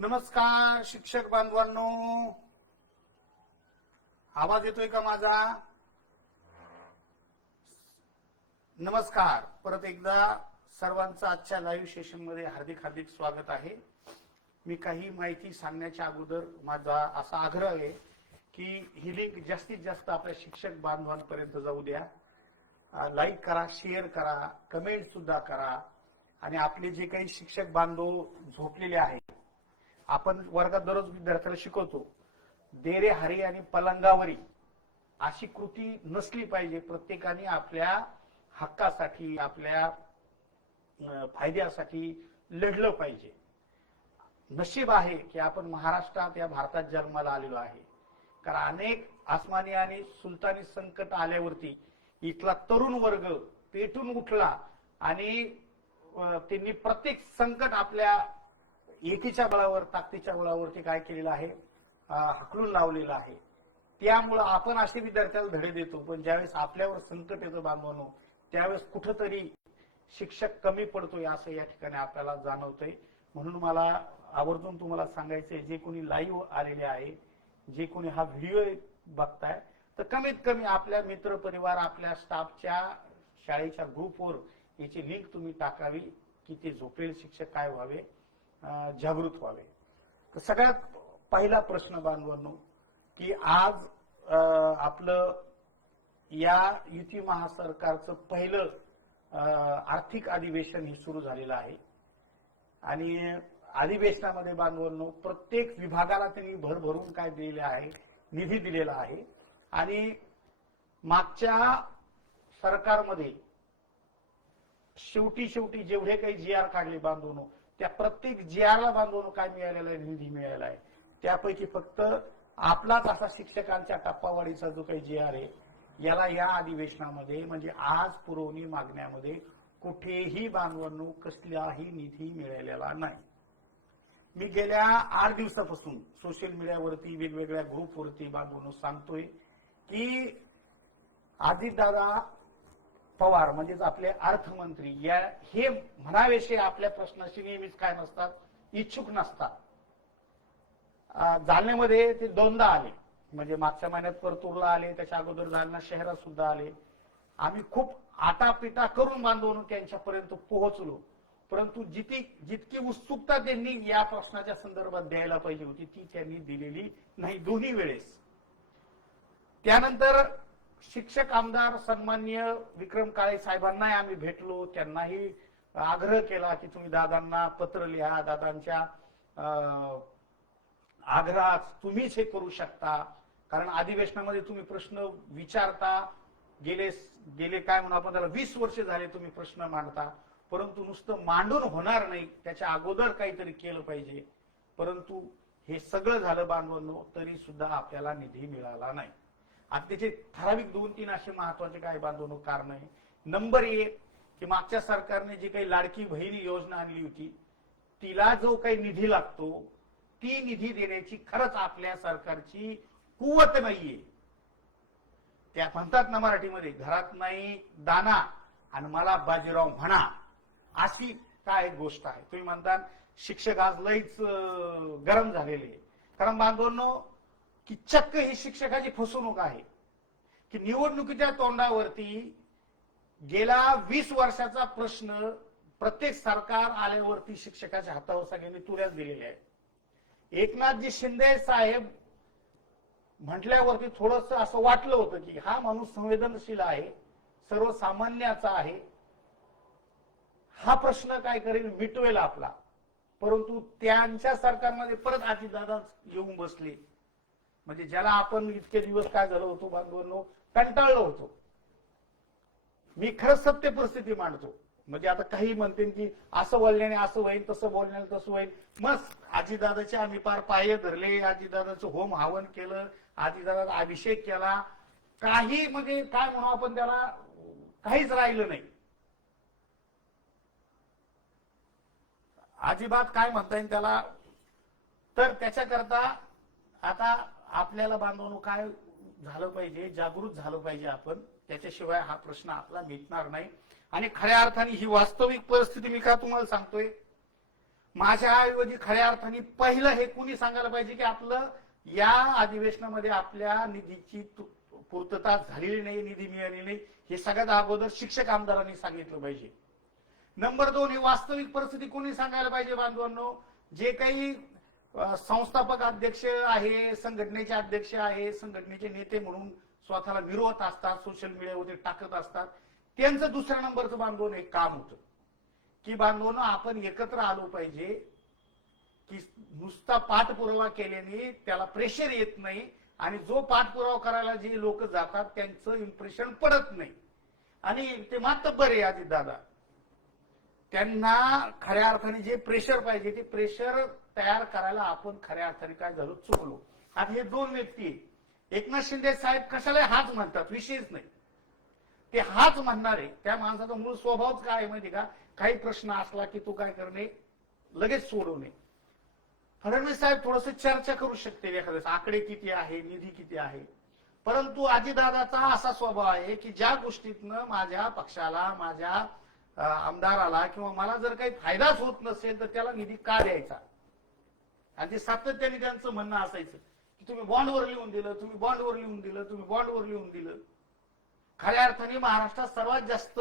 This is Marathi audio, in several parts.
नमस्कार शिक्षक बांधवांनो. आवाज येतोय का माझा? नमस्कार. परत एकदा सर्वांचं आजच्या लाईव्ह सेशनमध्ये हार्दिक हार्दिक स्वागत आहे. मी काही माहिती सांगण्याच्या अगोदर माझा असा आग्रह आहे की ही लिंक जास्तीत जास्त आपल्या शिक्षक बांधवांपर्यंत जाऊ द्या. लाईक करा शेअर करा कमेंट सुद्धा करा. आणि आपले जे काही शिक्षक बांधव झोपलेले आहेत आपण वर्गात दररोज विद्यार्थ्याला शिकवतो देरे हरी आणि पलंगावरी अशी कृती नसली पाहिजे. प्रत्येकाने आपल्या हक्कासाठी आपल्या फायद्यासाठी लढलं पाहिजे. नशीब आहे की आपण महाराष्ट्रात या भारतात जन्माला आलेलो आहे. कारण अनेक आसमानी आणि सुलतानी संकट आल्यावरती इथला तरुण वर्ग पेटून उठला आणि त्यांनी प्रत्येक संकट आपल्या एकीच्या बळावर ताकदीच्या बळावरती काय केलेलं आहे? हकलून लावलेलं आहे. त्यामुळं आपण असे विद्यार्थ्याला धडे देतो पण ज्यावेळेस आपल्यावर संकट येतं बांधवानो त्यावेळेस कुठंतरी शिक्षक कमी पडतोय असं या ठिकाणी आपल्याला जाणवतंय. म्हणून मला आवर्जून तुम्हाला सांगायचंय जे कोणी लाईव्ह आलेले आहे जे कोणी हा व्हिडिओ बघताय तर कमीत कमी आपल्या मित्र परिवार आपल्या स्टाफच्या शाळेच्या ग्रुपवर याची लिंक तुम्ही टाकावी की ते झोपेल शिक्षक काय व्हावे. जागृत व्हावे. तर सगळ्यात पहिला प्रश्न बांधवांनो की आज आपलं या युती महासरकारचं पहिलं अं, आर्थिक अधिवेशन हे सुरू झालेलं आहे. आणि अधिवेशनामध्ये बांधवांनो प्रत्येक विभागाला त्यांनी भरभरून काय दिलेले आहे निधी दिलेला आहे. आणि मागच्या सरकारमध्ये शेवटी शेवटी जेवढे काही जी आर काढले बांधवनो त्या प्रत्येक जी आरला बांधून काय मिळालेला आहे निधी मिळालेला आहे. त्यापैकी फक्त आपलाच असा शिक्षकांच्या टप्पावाढीचा जो काही जी आर आहे याला या अधिवेशनामध्ये म्हणजे आज पुरवणी मागण्यामध्ये कुठेही बांधवांनो कसलाही निधी मिळालेला नाही. मी गेल्या आठ दिवसापासून सोशल मीडियावरती वेगवेगळ्या ग्रुपवरती बांधवून सांगतोय की अजितदादा पवार म्हणजेच आपले अर्थमंत्री या हे म्हणावेशे आपल्या प्रश्नाशी नेहमीच काय नसतात इच्छुक नसतात. जालन्यामध्ये ते दोनदा आले. म्हणजे मागच्या महिन्यात परतूरला आले त्याच्या अगोदर जालना शहरात सुद्धा आले. आम्ही खूप आटापिटा करून बांधवून त्यांच्यापर्यंत पोहोचलो. परंतु जिती जितकी उत्सुकता त्यांनी या प्रश्नाच्या संदर्भात द्यायला पाहिजे होती ती त्यांनी दिलेली नाही दोन्ही वेळेस. त्यानंतर शिक्षक आमदार सन्मान्य विक्रम काळे साहेबांनाही आम्ही भेटलो. त्यांनाही आग्रह केला की तुम्ही दादांना पत्र लिहा दादांच्या आग्रहात तुम्हीच हे करू शकता. कारण अधिवेशनामध्ये तुम्ही प्रश्न विचारता गेले गेले काय म्हणून आपण त्याला वीस वर्ष झाले तुम्ही प्रश्न मांडता. परंतु नुसतं मांडून होणार नाही त्याच्या अगोदर काहीतरी केलं पाहिजे. परंतु हे सगळं झालं बांधवांनो तरी सुद्धा आपल्याला निधी मिळाला नाही. आता त्याचे ठराविक दोन तीन असे महत्त्वाचे काय बांधवणूक कारण आहे. नंबर एक की मागच्या सरकारने जी काही लाडकी बहिणी योजना आणली होती तिला जो काही निधी लागतो ती निधी देण्याची खरंच आपल्या सरकारची कुवत नाहीये. त्या म्हणतात ना मराठीमध्ये घरात नाही दाना आणि मला बाजीराव म्हणा. अशी काय गोष्ट आहे. तुम्ही म्हणतात शिक्षक आज लईच गरम झालेले आहे. कारण बांधवांनो की चक्क ही शिक्षकाची फसवणूक आहे. की निवडणुकीच्या तोंडावरती गेल्या वीस वर्षाचा प्रश्न प्रत्येक सरकार आल्यावरती शिक्षकाच्या हातावर सगळ्यांनी तुऱ्याच दिलेल्या आहेत एकनाथजी शिंदे साहेब म्हटल्यावरती थोडस असं वाटलं होतं की हा माणूस संवेदनशील आहे सर्वसामान्याचा आहे. हा प्रश्न काय करेल मिटवेल आपला. परंतु त्यांच्या सरकारमध्ये परत अजितदादा येऊन बसले. म्हणजे ज्याला आपण इतके दिवस काय झालो होतो बांधवांनो? कंटाळलो होतो. मी खरंच सत्य परिस्थिती मांडतो. म्हणजे आता काही म्हणते की असं बोलण्याने असं होईल तसं बोलण्याने तसं होईल. मग आजीदादाचे आम्ही पार पाय धरले. आजीदादाचं होम हवन केलं. आजीदादाचा अभिषेक केला. काही म्हणजे काय म्हणू आपण त्याला? काहीच राहिलं नाही. अजिबात काय म्हणता येईल त्याला? तर त्याच्याकरता आता आपल्याला बांधवांनो काय झालं पाहिजे जागृत झालं पाहिजे आपण त्याच्याशिवाय हा प्रश्न आपला मिटणार नाही. आणि खऱ्या अर्थाने ही वास्तविक परिस्थिती मी का तुम्हाला सांगतोय? माझ्या ऐवजी खऱ्या अर्थाने पहिलं हे कुणी सांगायला पाहिजे की आपलं या अधिवेशनामध्ये आपल्या निधीची तु- पूर्तता झालेली नाही निधी मिळाली नाही हे सगळ्यात अगोदर शिक्षक आमदारांनी सांगितलं पाहिजे. नंबर दोन ही वास्तविक परिस्थिती कोणी सांगायला पाहिजे बांधवांनो? जे काही संस्थापक अध्यक्ष आहे संघटनेचे अध्यक्ष आहे संघटनेचे नेते म्हणून स्वतःला मिरवत असतात सोशल मीडियावरती टाकत असतात. त्यांचं दुसऱ्या नंबरचं बांधवून एक काम होतं. की बांधवन आपण एकत्र आलो पाहिजे की नुसता पाठपुरावा केल्याने त्याला प्रेशर येत नाही आणि जो पाठपुरावा करायला जे लोक जातात त्यांचं इम्प्रेशन पडत नाही. आणि ते मात्र बरे आधी दादा. त्यांना खऱ्या अर्थाने जे प्रेशर पाहिजे ते प्रेशर तयार करायला आपण खऱ्या अर्थाने काय झालो? चुकलो. आता हे दोन व्यक्ती एकनाथ शिंदे साहेब कशाला हाच म्हणतात विषयच नाही. ते हाच म्हणणारे त्या माणसाचा मूळ स्वभावच काय आहे माहिती का? काही प्रश्न असला की तू काय करणे? लगेच सोडवणे. फडणवीस साहेब थोडस चर्चा करू शकते एखाद्या आकडे किती आहे? निधी किती आहे? परंतु आजीदादाचा असा स्वभाव आहे की ज्या गोष्टीतनं माझ्या पक्षाला माझ्या आमदाराला किंवा मला जर काही फायदाच होत नसेल तर त्याला निधी का द्यायचा? आणि ते सातत्याने त्यांचं म्हणणं असायचं की तुम्ही बॉन्डवर लिहून दिलं तुम्ही बॉन्डवर लिहून दिलं तुम्ही बॉन्डवर लिहून दिलं. खऱ्या अर्थाने महाराष्ट्रात सर्वात जास्त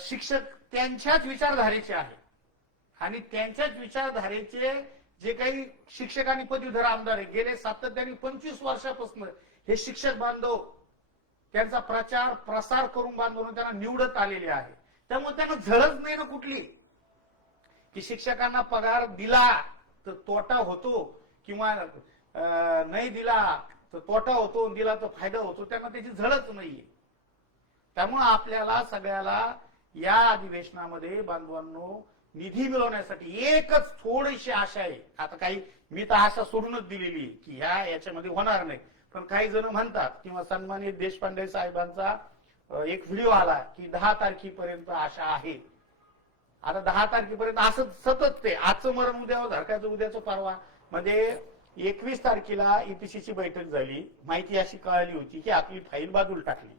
शिक्षक त्यांच्याच विचारधारेचे आहे आणि त्यांच्याच विचारधारेचे जे काही शिक्षक आणि पदवीधर आमदार आहे गेले सातत्याने पंचवीस वर्षापासून हे शिक्षक बांधव त्यांचा प्रचार प्रसार करून बांधवून त्यांना निवडत आलेले आहे. त्यामुळे त्यांना झळच नाही ना कुठली. की शिक्षकांना पगार दिला. तर तोटा होतो किंवा नाही दिला तर तोटा होतो दिला तर फायदा होतो त्यांना त्याची झळच नाहीये. त्यामुळे आपल्याला सगळ्याला या अधिवेशनामध्ये बांधवांनो निधी मिळवण्यासाठी एकच थोडीशी आशा आहे. आता काही मी तर आशा सोडूनच दिलेली आहे की ह्या याच्यामध्ये होणार नाही. पण काही जण म्हणतात किंवा सन्मानित देशपांडे साहेबांचा एक व्हिडिओ आला की दहा तारखेपर्यंत आशा आहे. आता दहा तारखेपर्यंत असं सतत ते. आजचं मरण उद्या धरकायचं उद्याचं परवा. मध्ये एकवीस तारखेला ईपीसीची बैठक झाली. माहिती अशी कळाली होती की आपली फाईल बाजूला टाकली.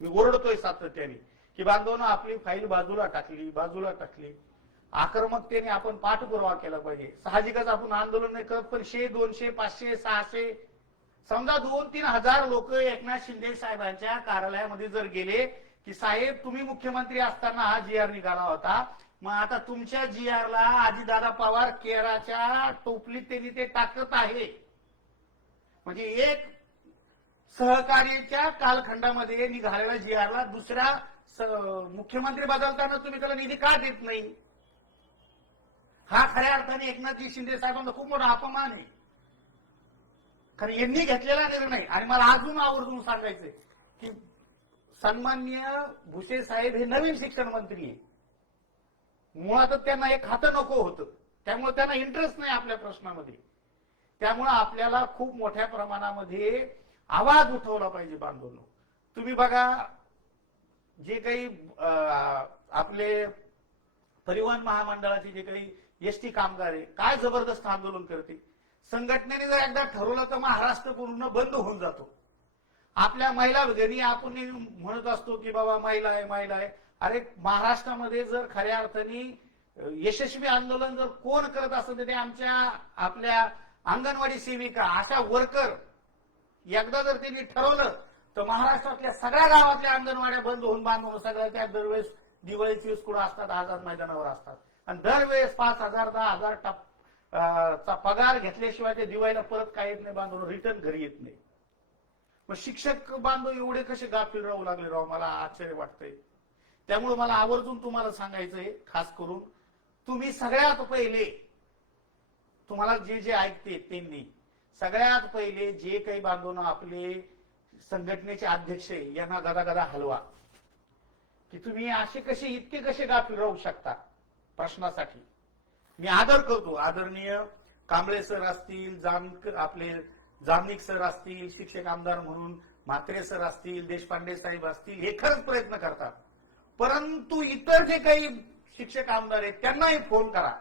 मी ओरडतोय सातत्याने की बांधवांनो आपली फाईल बाजूला टाकली बाजूला टाकली. आक्रमकतेने आपण पाठपुरावा केला पाहिजे. साहजिकच आपण आंदोलन नाही करत पण शे दोनशे पाचशे सहाशे समजा दोन तीन हजार लोक एकनाथ शिंदे साहेबांच्या कार्यालयामध्ये जर गेले की साहेब तुम्ही मुख्यमंत्री असताना हा जी आर निघाला होता. मग आता तुमच्या जी आर ला आजीदादा पवार केराच्या टोपलीत त्यांनी ते टाकत आहे. म्हणजे एक सहकार्याच्या कालखंडामध्ये निघालेल्या जी आर ला दुसऱ्या मुख्यमंत्री बदलताना तुम्ही त्याला निधी का देत नाही? हा खऱ्या अर्थाने एकनाथजी शिंदे साहेबांचा खूप मोठा अपमान आहे. कारण यांनी घेतलेला निर्णय आणि मला अजून आवर्जून सांगायचंय की सन्मान्य भुसे साहेब हे नवीन शिक्षण मंत्री आहे. मुळातच त्यांना एक खातं नको होतं. त्यामुळे त्यांना इंटरेस्ट नाही आपल्या प्रश्नामध्ये. त्यामुळे आपल्याला खूप मोठ्या प्रमाणामध्ये आवाज उठवला पाहिजे बांधवनो. तुम्ही बघा जे काही अं, आपले परिवहन महामंडळाचे जे काही एसटी कामगार आहे काय जबरदस्त आंदोलन करते. संघटनेने जर एकदा ठरवलं तर महाराष्ट्र पूर्ण बंद होऊन जातो. आपल्या महिला भगिनी आपण म्हणत असतो की बाबा महिला आहे महिला आहे. अरे महाराष्ट्रामध्ये जर खऱ्या अर्थाने यशस्वी आंदोलन जर कोण करत असत तर ते आमच्या आपल्या अंगणवाडी सेविका अशा वर्कर. एकदा जर त्यांनी ठरवलं तर महाराष्ट्रातल्या सगळ्या गावातल्या अंगणवाड्या बंद होऊन बांधून सगळ्या त्या दरवेळेस दिवाळीची वेळेस असतात आझाद मैदानावर असतात. आणि दरवेळेस पाच हजार दहा हजार टप चा पगार घेतल्याशिवाय ते दिवाळीला परत काय येत नाही बांधून रिटर्न घरी येत नाही. मग शिक्षक बांधव एवढे कसे गाफील राहू लागले राव? मला आश्चर्य वाटतंय. त्यामुळे मला आवर्जून तुम्हाला सांगायचंय खास करून तुम्ही सगळ्यात पहिले तुम्हाला जे जे ऐकते त्यांनी सगळ्यात पहिले जे काही बांधवांना आपले संघटनेचे अध्यक्ष यांना गदा गदा हलवा. की तुम्ही असे कसे इतके कसे गाफील राहू शकता प्रश्नासाठी? मी आदर करतो. आदरणीय कांबळे सर असतील जामकर आपले जामनिक सर असतील शिक्षक आमदार म्हणून म्हात्रे सर असतील देशपांडे साहेब असतील हे खरंच प्रयत्न करतात. परंतु इतर जे काही शिक्षक आमदार आहेत त्यांनाही फोन करा.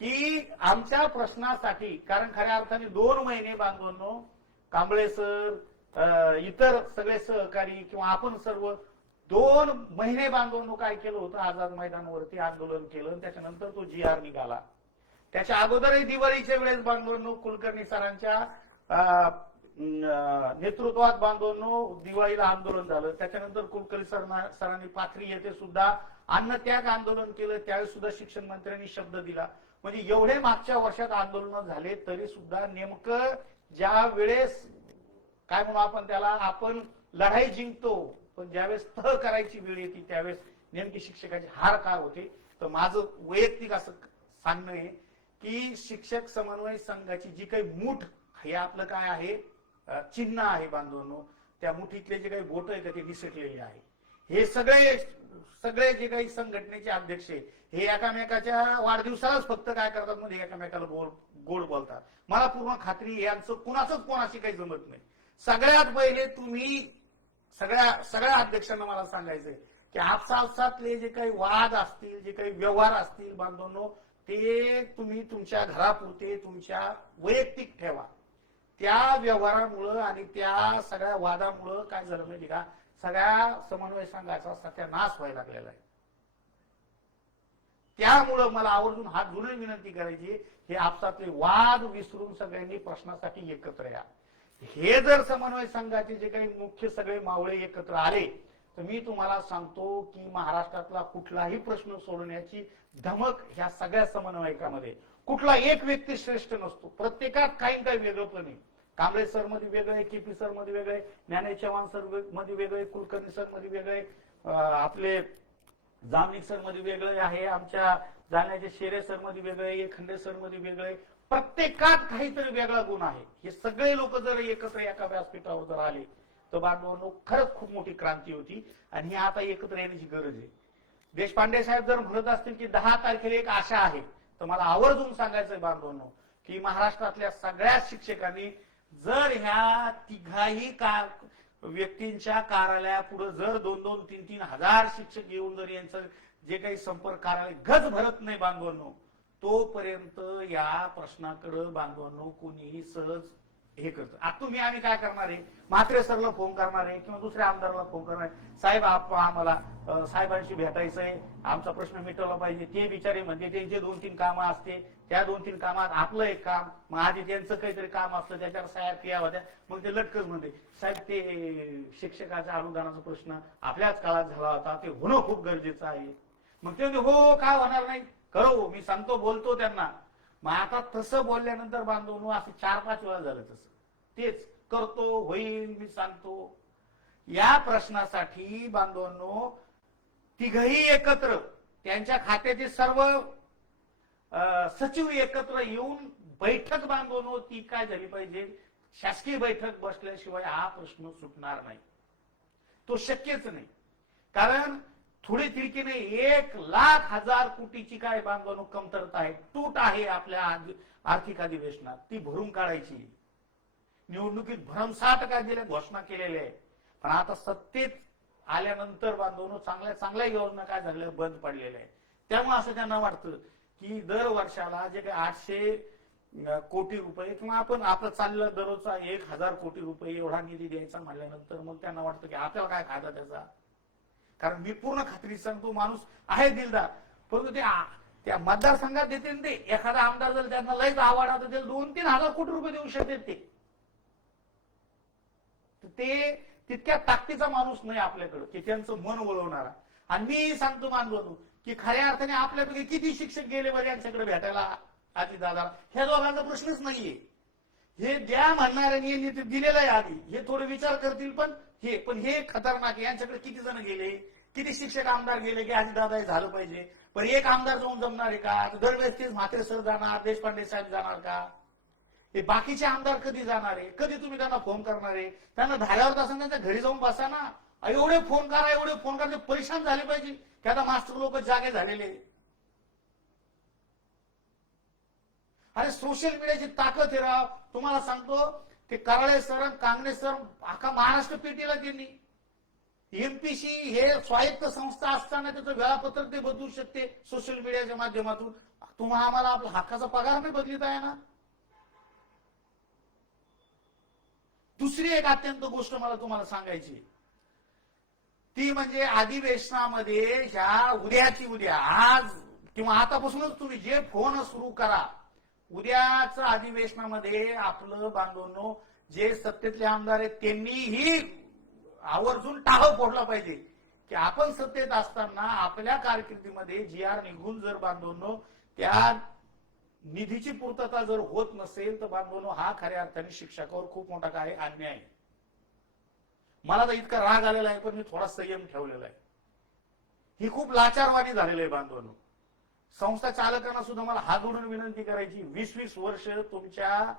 की आमच्या प्रश्नासाठी कारण खऱ्या अर्थाने दोन महिने बांधवांनो कांबळे सर इतर सगळे सहकारी किंवा आपण सर्व दोन महिने बांधवांनो काय केलं होतं? आझाद मैदानावरती आंदोलन केलं त्याच्यानंतर तो जी आर निघाला. त्याच्या अगोदरही दिवाळीच्या वेळेस बांधवांनो कुलकर्णी सरांच्या नेतृत्वात बांधवांनो दिवाळीला आंदोलन झालं. त्याच्यानंतर कुलकर्णी सरांनी पाथरी येथे सुद्धा अन्नत्याग आंदोलन केलं. त्यावेळेस सुद्धा शिक्षण मंत्र्यांनी शब्द दिला. म्हणजे एवढे मागच्या वर्षात आंदोलन झाले तरी सुद्धा नेमकं ज्या वेळेस काय म्हणू आपण त्याला आपण लढाई जिंकतो पण ज्यावेळेस तह करायची वेळ येते त्यावेळेस नेमकी शिक्षकाची हार काय होते? तर माझं वैयक्तिक असं सांगणं आहे की शिक्षक समन्वय संघाची जी काही मूठ हे आपलं काय आहे? चिन्ह आहे बांधवांनो. त्या मुठीतले जे काही बोट आहे ते निसटलेले आहे. हे सगळे सगळे जे काही संघटनेचे अध्यक्ष आहे हे एकामेकाच्या वाढदिवसालाच फक्त काय करतात म्हणजे एकामेकाला गोड गोड बोलतात. मला पूर्ण खात्री यांचं कुणाचंच कोणाशी काही जमत नाही. सगळ्यात पहिले तुम्ही सगळ्या सगळ्या अध्यक्षांना मला सांगायचंय की आपसापसातले जे काही वाद असतील जे काही व्यवहार असतील बांधवांनो ते तुम्ही तुमच्या घरापुरते तुमच्या वैयक्तिक ठेवा. त्या व्यवहारामुळं आणि त्या सगळ्या वादामुळं काय झालं माहिती का? सगळ्या समन्वय संघाचा सध्या नाश व्हायला लागलेला आहे. त्यामुळं मला आवर्जून हात धुरून विनंती करायची हे आपसातले वाद विसरून सगळ्यांनी प्रश्नासाठी एकत्र या. हे जर समन्वय संघाचे जे काही मुख्य सगळे मावळे एकत्र आले तर मी तुम्हाला सांगतो की महाराष्ट्रातला कुठलाही प्रश्न सोडवण्याची धमक ह्या सगळ्या समन्वयकामध्ये. कुठला एक व्यक्ती श्रेष्ठ नसतो. प्रत्येकात काही ना काही वेगळं नाही आहे. कांबळे सरमध्ये वेगळे केपी सरमध्ये वेगळे ज्ञाने चव्हाण सरमध्ये वेगळे कुलकर्णी सरमध्ये वेगळे आपले जामनिक सरमध्ये वेगळे आहे आमच्या जाण्याचे शेरे सरमध्ये वेगळे खंडे सरमध्ये वेगळे प्रत्येकात काहीतरी वेगळा गुण आहे. हे सगळे लोक जर एकत्र एका व्यासपीठावर जर आले तर बांधवांनो खरंच खूप मोठी क्रांती होती. आणि ही आता एकत्र येण्याची गरज आहे. देशपांडे साहेब जर म्हणत असतील की दहा तारखेला एक आशा आहे तर मला आवर्जून सांगायचं बांधवांनो की महाराष्ट्रातल्या सगळ्या शिक्षकांनी जर ह्या तिघाही का व्यक्तींच्या कार्यालयापुढे जर दोन दोन तीन तीन हजार शिक्षक येऊन जर यांचं जे काही संपर्क कार्यालय गज भरत नाही बांधवांनो तोपर्यंत या प्रश्नाकडे बांधवांनो कोणीही सहज हे करतो. आता तुम्ही आम्ही काय करणार आहे? म्हात्रे सरला फोन करणार आहे किंवा दुसऱ्या आमदाराला फोन करणार आहे? साहेब आप आम्हाला साहेबांशी भेटायचं आहे आमचा प्रश्न मिटवला पाहिजे. ते बिचारे म्हणजे त्यांचे दोन तीन कामं असते त्या दोन तीन कामात आपलं एक काम मग आधी त्यांचं काहीतरी काम असतं त्याच्यावर साहेब क्रिया होत्या. मग ते लटकच म्हणते साहेब ते शिक्षकाच्या अनुदानाचा प्रश्न आपल्याच काळात झाला होता. ते होणं खूप गरजेचं आहे. मग ते म्हणते, हो काय होणार नाही? करो हो, मी सांगतो बोलतो त्यांना. मग आता तसं बोलल्यानंतर बांधवनो असं चार पाच वेळा झालं तसं. तेच करतो होईल मी सांगतो. या प्रश्नासाठी बांधवांनो तिघही एकत्र त्यांच्या खात्याचे सर्व सचिव एकत्र येऊन बैठक बांधवनो ती काय झाली पाहिजे? शासकीय बैठक बसल्याशिवाय हा प्रश्न सुटणार नाही. तो शक्यच नाही. कारण थोडे तिडकीने एक लाख हजार कोटीची काय बांधवांनो कमतरता आहे? तूट आहे आपल्या आर्थिक अधिवेशनात. ती भरून काढायची. निवडणुकीत भरमसाठ काय दिल्या घोषणा केलेल्या आहे पण आता सत्तेत आल्यानंतर बांधवनो चांगल्या चांगल्या योजना काय झालेल्या बंद पडलेल्या आहे त्यामुळे असं त्यांना वाटतं की दर वर्षाला जे काही आठशे कोटी रुपये किंवा आपण आपलं चाललं दररोजचा एक हजार कोटी रुपये एवढा निधी द्यायचा म्हटल्यानंतर मग त्यांना वाटतं की आपल्याला काय फायदा त्याचा? कारण मी पूर्ण खात्री सांगतो माणूस आहे दिलदार. परंतु ते त्या मतदारसंघात देतील ते. एखादा आमदार जर त्यांना लयच आवडला तर ते दोन तीन हजार कोटी रुपये देऊ शकते ते. ते तितक्या ताकदीचा माणूस नाही आपल्याकडं की त्यांचं मन वळवणारा. आणि मी सांगतो मानवतो की खऱ्या अर्थाने आपल्यापैकी किती शिक्षक गेले बरे यांच्याकडे भेटायला आधी दादा ह्या दोघांचा प्रश्नच नाहीये. हे द्या म्हणणाऱ्यांनी यांनी ते दिलेलं आहे आधी हे थोडे विचार करतील पण हे पण हे खतरनाक आहे. यांच्याकडे किती जण गेले? किती शिक्षक आमदार गेले? की आधी दादा हे झालं पाहिजे. पण एक आमदार जाऊन जमणार आहे का? दरवेळेस तेच म्हात्रे सर जाणार देशपांडे साहेब जाणार का? हे बाकीचे आमदार कधी जाणार आहे? कधी तुम्ही त्यांना फोन करणार आहे? त्यांना धाऱ्यावर तासांना त्यांच्या घरी जाऊन बसा ना. एवढे फोन करा एवढे फोन करा ते परेशान झाले पाहिजे. की आता मास्टर लोक जागे झालेले अरे सोशल मीडियाची ताकद आहे राव. तुम्हाला सांगतो ते कराळे सर आणि कांगणे सर अख्खा महाराष्ट्र पेटीला त्यांनी. एमपीसी हे स्वायत्त संस्था असताना त्याचं वेळापत्रक ते बदलू शकते सोशल मीडियाच्या माध्यमातून. तुम्हाला आम्हाला आपला हक्काचा पगार नाही बदलित आहे ना दुसरी एक अत्यंत गोष्ट मला तुम्हाला सांगायची ती म्हणजे अधिवेशनामध्ये ह्या उद्याची उद्या आज किंवा आतापासूनच तुम्ही जे फोन सुरू करा उद्याच अधिवेशनामध्ये आपलं बांधवनो जे सत्तेतले आमदार आहेत त्यांनीही आवर्जून टाळं फोडला पाहिजे. की आपण सत्तेत असताना आपल्या कारकिर्दीमध्ये जी आर निघून जर बांधवनो त्या निधीची पूर्तता जर होत नसेल तर बांधवनो हा खऱ्या अर्थाने शिक्षकावर खूप मोठा काय अन्याय आहे. मला तर इतका राग आलेला आहे पण मी थोडा संयम ठेवलेला आहे. ही खूप लाचारवाणी झालेली आहे बांधवांनो. संस्था चालकांना सुद्धा मला हात जोडून विनंती करायची वीस वीस वर्ष तुमच्या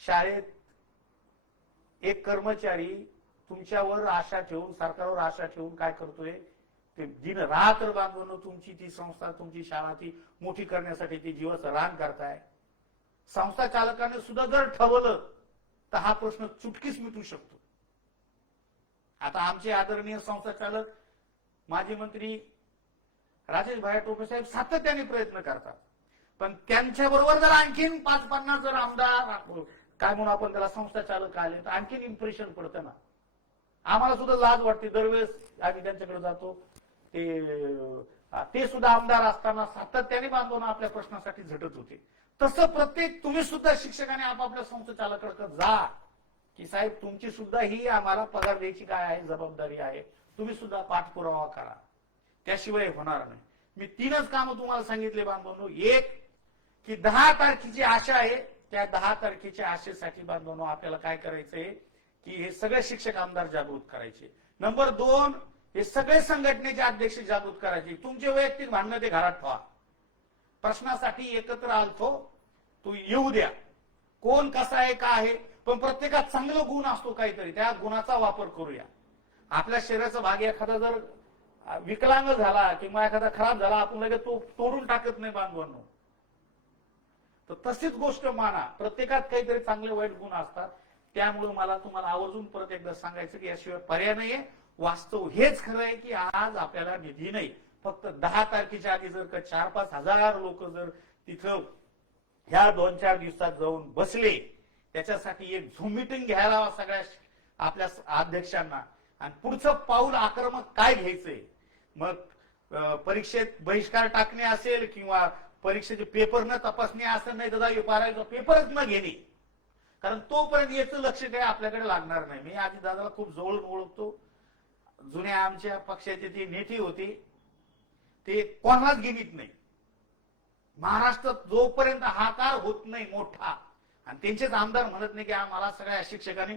शाळेत एक कर्मचारी तुमच्यावर आशा ठेवून सरकारवर आशा ठेवून काय करतोय? ते दिन रात्र बांधवणं तुमची ती संस्था तुमची शाळा ती मोठी करण्यासाठी ती जीवाचं रान करताय. संस्था चालकाने सुद्धा जर ठरवलं तर हा प्रश्न चुटकीच मिटू शकतो. आता आमचे आदरणीय संस्था चालक माजी मंत्री राजेश भाई टोपे साहेब सातत्याने प्रयत्न करतात. पण त्यांच्या बरोबर जर आणखीन पाच पन्नास जर आमदार काय म्हणून आपण त्याला संस्था चालक आले तर आणखीन इम्प्रेशन पडतं ना. आम्हाला सुद्धा लाज वाटते. दरवेळेस आम्ही त्यांच्याकडे जातो. ते ते सुद्धा आमदार असताना सातत्याने बांधून आपल्या प्रश्नासाठी झटत होते. तसं प्रत्येक तुम्ही सुद्धा शिक्षकाने आपापल्या संस्था जा. की साहेब तुमची सुद्धा ही आम्हाला पगार द्यायची काय आहे जबाबदारी आहे तुम्ही सुद्धा पाठपुरावा करा. त्याशिवाय होणार नाही. मी तीनच कामं तुम्हाला सांगितले बांधवांनो. एक की दहा तारखेची आशा आहे. त्या दहा तारखेच्या आशेसाठी बांधवांनो आपल्याला काय करायचंय की हे सगळे शिक्षक आमदार जागृत करायचे. नंबर दोन हे सगळे संघटनेचे अध्यक्ष जागृत करायचे. तुमचे वैयक्तिक भांडणं ते घरात ठेवा. प्रश्नासाठी एकत्र आलतो. तू येऊ द्या. कोण कसा आहे का आहे? पण प्रत्येकात चांगलं गुण असतो काहीतरी. त्या गुणाचा वापर करूया. आपल्या शरीराचा भाग एखादा जर विकलांग झाला किंवा एखादा खराब झाला आपण लगेच तो तोडून टाकत नाही बांधवांनो. तर तशीच गोष्ट माना. प्रत्येकात काहीतरी चांगले वाईट गुण असतात. त्यामुळे मला तुम्हाला आवर्जून परत एकदा सांगायचं की याशिवाय पर्याय नाहीये. वास्तव हेच खरं आहे की आज आपल्याला निधी नाही. फक्त दहा तारखेच्या आधी जर का चार पाच हजार लोक जर तिथं ह्या दोन चार दिवसात जाऊन बसले त्याच्यासाठी एक झूम मिटिंग घ्यायला हवा सगळ्या आपल्या अध्यक्षांना. आणि पुढचं पाऊल आक्रमक काय घ्यायचंय? मग परीक्षेत बहिष्कार टाकणे असेल किंवा परीक्षेचे पेपर न तपासणे असं नाही दादा बारावीचा पेपरच न घेणे. कारण तोपर्यंत याचं लक्ष काही आपल्याकडे लागणार नाही. मी आधी दादाला खूप जवळून ओळखतो. जुन्या आमच्या पक्षाची ती नेती होती ते कोणालाच गिनीत नाही. महाराष्ट्रात जोपर्यंत हाकार होत नाही मोठा आणि त्यांचेच आमदार म्हणत नाही की आम्हाला सगळ्या शिक्षकांनी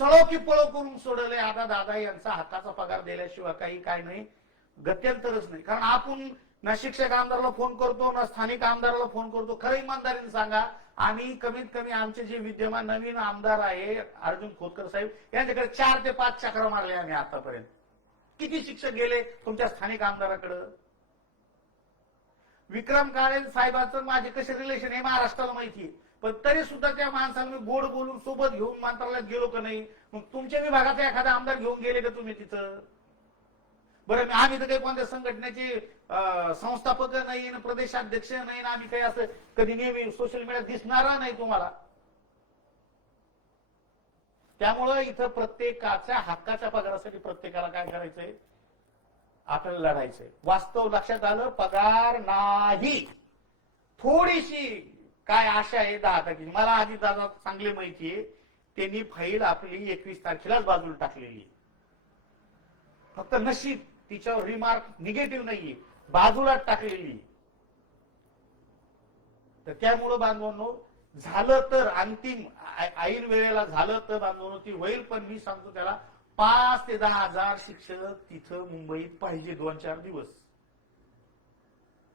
सळो की पळो करून सोडले आता दादा यांचा हाताचा पगार दिल्याशिवाय काही काय नाही गत्यंतरच नाही. कारण आपण ना शिक्षक आमदाराला फोन करतो ना स्थानिक आमदाराला फोन करतो खरं इमानदारीने सांगा आम्ही कमीत कमी आमचे जे विद्यमान नवीन आमदार आहे अर्जुन खोतकर साहेब यांच्याकडे चार ते पाच चक्र मारले आम्ही आतापर्यंत. किती शिक्षक गेले तुमच्या स्थानिक आमदाराकडं? विक्रम काळे साहेबांचं माझे कसे रिलेशन हे महाराष्ट्राला माहिती पण तरी सुद्धा त्या माणसांनी गोड बोलून सोबत घेऊन मंत्रालयात गेलो का नाही? मग तुमच्या विभागाचा एखादा आमदार घेऊन गेले का तुम्ही तिथं? बरं आम्ही तर काही कोणत्या संघटनेचे संस्थापक नाही ना प्रदेशाध्यक्ष नाही ना आम्ही काही असं कधी नेहमी सोशल मीडियात दिसणार नाही तुम्हाला. त्यामुळं इथं प्रत्येकाच्या हक्काच्या पगारासाठी प्रत्येकाला काय करायचंय? आपल्याला लढायचंय. वास्तव लक्षात आलं पगार नाही. थोडीशी काय आशा आहे दहा टक्के. मला आधी दादा चांगली माहिती आहे त्यांनी फाईल आपली एकवीस तारखेलाच बाजूला टाकलेली फक्त नशीब तिच्यावर रिमार्क निगेटिव्ह नाहीये बाजूलाच टाकलेली तर त्यामुळं बांधवांनो झालं तर अंतिम ऐन वेळेला झालं तर बांधवांनो ती होईल पण मी सांगतो त्याला पाच ते दहा हजार शिक्षक तिथं मुंबईत पाहिजे दोन चार दिवस.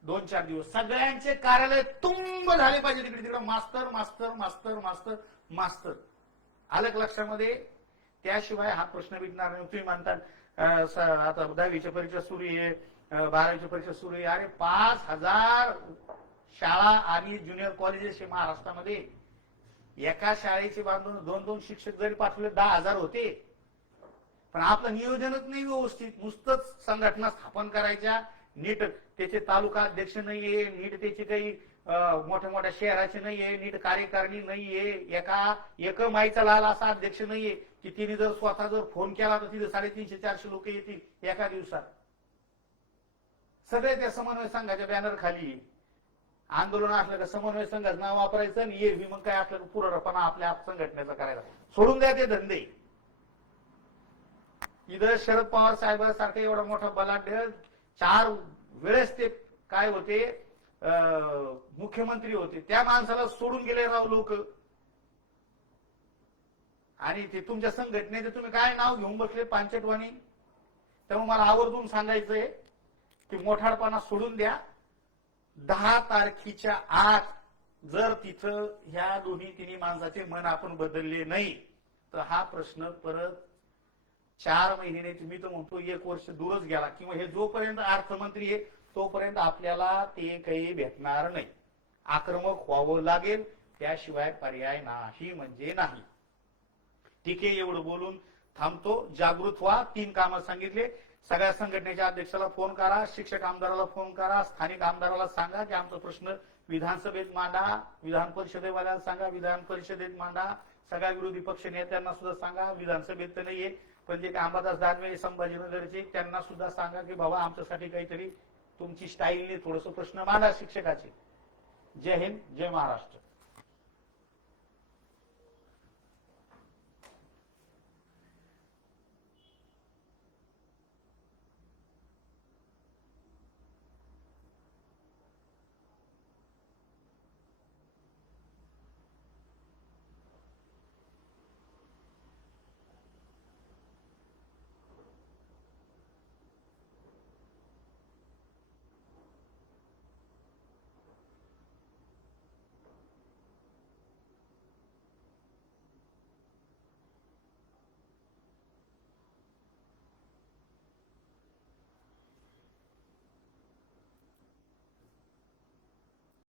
दोन चार दिवस. सगळ्यांचे कार्यालय तुंब झाले पाहिजे तिकडे तिकडे. मास्तर मास्तर मास्तर मास्तर मास्तर. आलं लक्षामध्ये. त्याशिवाय हा प्रश्न विकणार नाही. तुम्ही म्हणतात आता दहावीच्या परीक्षा सुरू आहे बारावीची परीक्षा सुरू आहे. अरे पाच हजार शाळा आणि ज्युनियर कॉलेजेस हे महाराष्ट्रामध्ये एका शाळेचे बांधून दोन दोन शिक्षक जरी पाठवले दहा हजार होते. पण आपलं नियोजनच नाही व्यवस्थित. नुसतंच संघटना स्थापन करायच्या. नीट त्याचे तालुका अध्यक्ष नाहीये नीट त्याचे काही मोठ्या मोठ्या शहराचे नाहीये नीट कार्यकारिणी नाहीये. एका एक माईचा लाल असा अध्यक्ष नाहीये की तिने जर स्वतः जर फोन केला तर तिथे साडेतीनशे चारशे लोक येतील एका दिवसात. सगळे त्या समन्वय संघाच्या बॅनर खाली. आंदोलन असलं का समन्वय संघटना वापरायचं आणि ये मग काय असलं पुरपणा आपल्या संघटनेचा करायचा. सोडून द्या ते धंदे. इथं शरद पवार साहेबांसारखं एवढा मोठा बलाढ्य चार वेळेस ते काय होते मुख्यमंत्री होते. त्या माणसाला सोडून गेले राव लोक. आणि ते तुमच्या संघटनेचे तुम्ही काय नाव घेऊन बसले पांचटवाणी त्यामुळे मला आवर्जून सांगायचंय की मोठाडपणा सोडून द्या. दहा तारखेच्या आत जर तिथं ह्या दोन्ही तिन्ही माणसाचे मन आपण बदलले नाही तर हा प्रश्न परत चार महिने तुम्ही तर म्हणतो एक वर्ष दूरच गेला किंवा हे जोपर्यंत अर्थमंत्री आहे तोपर्यंत आपल्याला ते काही भेटणार नाही. आक्रमक व्हावं लागेल त्याशिवाय पर्याय नाही म्हणजे नाही. ठीक आहे एवढं बोलून थांबतो. जागृत व्हा तीन कामं सांगितले. सगळ्या संघटनेच्या अध्यक्षाला फोन करा शिक्षक आमदाराला फोन करा स्थानिक आमदाराला सांगा की आमचा प्रश्न विधानसभेत मांडा विधान परिषदेवाल्याला सांगा विधान परिषदेत मांडा सगळ्या विरोधी पक्ष नेत्यांना सुद्धा सांगा विधानसभेत तर नाहीये पण जे अंबादास दानवे संभाजीनगरचे त्यांना सुद्धा सांगा की बाबा आमच्यासाठी काहीतरी तुमची स्टाईलने थोडस प्रश्न मांडा शिक्षकाचे. जय हिंद जय महाराष्ट्र.